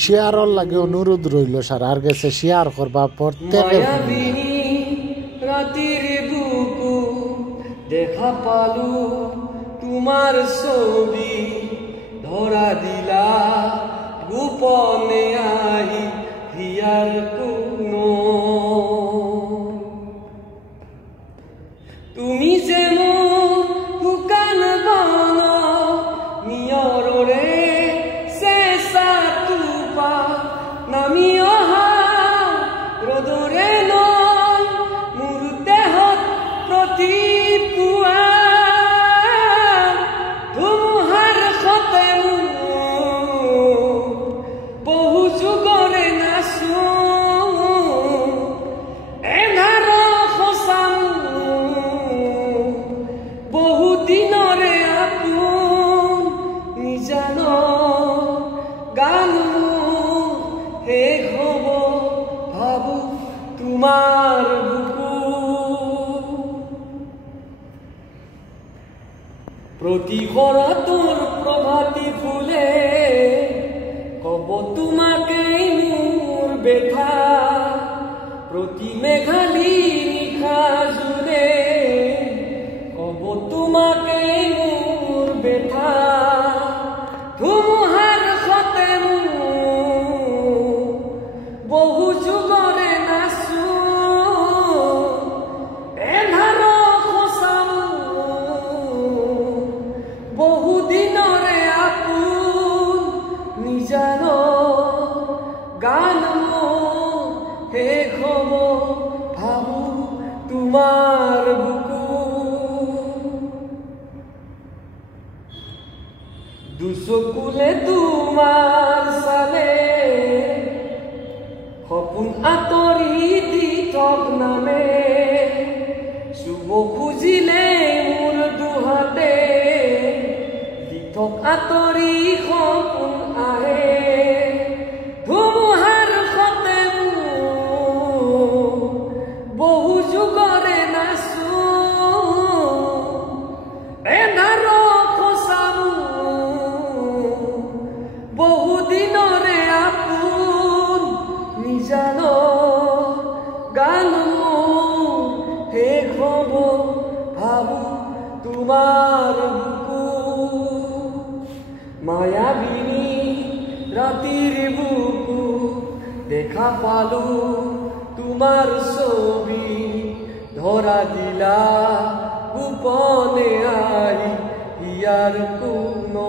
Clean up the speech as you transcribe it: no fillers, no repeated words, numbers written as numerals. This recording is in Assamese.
শেয়ারর লাগে অনুরোধ রইল স্যার আর গেছে শেয়ার করবা মায়াবিনী রাতির বুকু দেখা পালু তোমার ছবি ধরা দিলা গোপনে আহি হিয়ার কোনো তুমি যে মোর শুকান বন নিয়ৰৰে চেঁচা টোপা নামি অহা ৰ'দৰে নৈ মোৰ দেহত প্ৰতিপুৱা ধুমুহাৰ সতে বহু যুগৰে নাচো এন্ধাৰ সঁচাম বহু দিনৰে আপোন নিজান গান শেষ হ'ব ভাবো তোমাৰ বুকু প্ৰতি শৰতৰ প্ৰভাতী ফুলে কব তোমাকেই মোৰ বেথা প্ৰতি মেঘালী নিশা জোৰে কব তোমাকেই মোৰ বেথা ধুমুহাৰ সতে বহু যুগৰে নাচো এন্ধাৰ সঁচাম বহু দিনৰে আপোন নিজান গান শেষ হ'ব ভাবো তোমাৰ বুকু দুচকুলে তোমাৰ চালে সপোন আঁতৰি দি থক নামে চুব খুজিলে মোৰ দুহাতে দি থক আঁতৰি সপোন আহে ধুমুহাৰ সতে বহু যুগৰে নাচো এন্ধাৰ সঁচাম বহু দিনৰে আপোন নিজান গান শেষ হ'ব ভাবো তোমাৰ বুকু মায়াবিনী ৰাতিৰ বুকু দেখা পালো তোমাৰ ছবি ধৰা দিলা গোপনে আহি ইয়াৰ কোনো